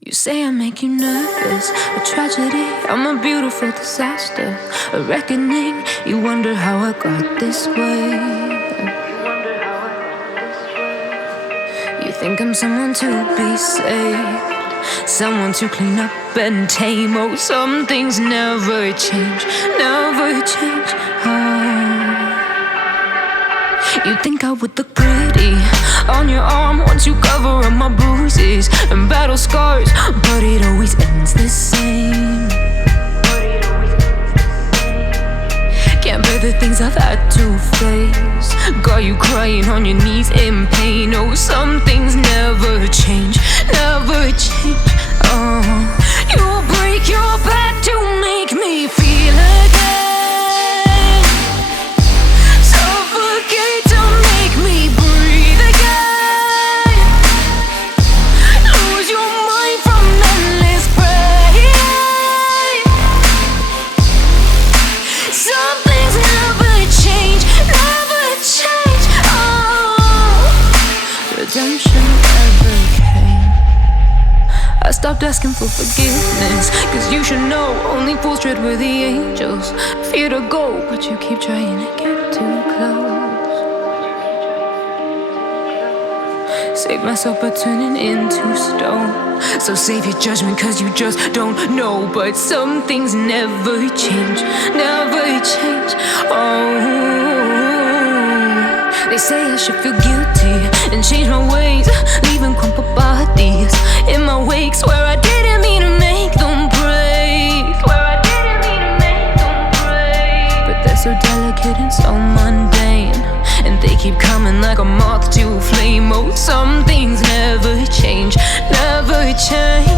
You say I make you nervous, a tragedy, I'm a beautiful disaster, a reckoning, you wonder how I got this way. You think I'm someone to be saved, someone to clean up and tame. Oh, some things never change, never change. You think I would look pretty on your arm once you cover up my bruises and battle scars, but it always ends the same. Can't bear the things I've had to face, got you crying on your knees in pain. Oh, some things never change, never change. Oh, you'll break your back to make me feel again. Redemption never came. I stopped asking for forgiveness, cause you should know only fools tread where the angels fear to go, but you keep trying to get too close. Save myself by turning into stone, so save your judgment cause you just don't know. But some things never change, never change. Oh, they say I should feel guilty and change my ways, leaving crumpled bodies in my wake. Swear I didn't mean to make them break, swear I didn't mean to make them break. But they're so delicate and so mundane, and they keep coming like a moth to a flame. Oh, some things never change, never change.